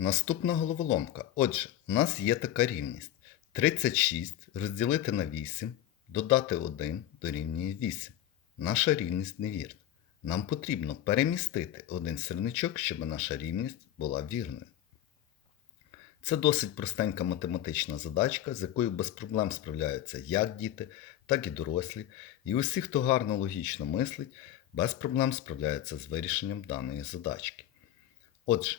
Наступна головоломка. Отже, у нас є така рівність. 36 розділити на 8, додати 1 дорівнює 8. Наша рівність невірна. Нам потрібно перемістити один сірничок, щоб наша рівність була вірною. Це досить простенька математична задачка, з якою без проблем справляються як діти, так і дорослі. І усі, хто гарно логічно мислить, без проблем справляються з вирішенням даної задачки. Отже,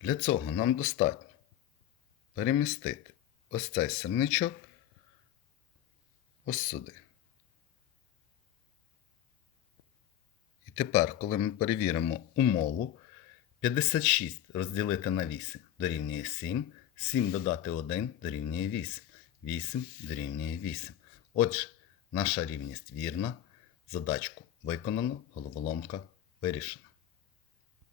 Для цього нам достатньо перемістити ось цей сірничок ось сюди. І тепер, коли ми перевіримо умову, 56 розділити на 8 дорівнює 7, 7 додати 1 дорівнює 8, 8 дорівнює 8. Отже, наша рівність вірна, задачку виконано, головоломка вирішена.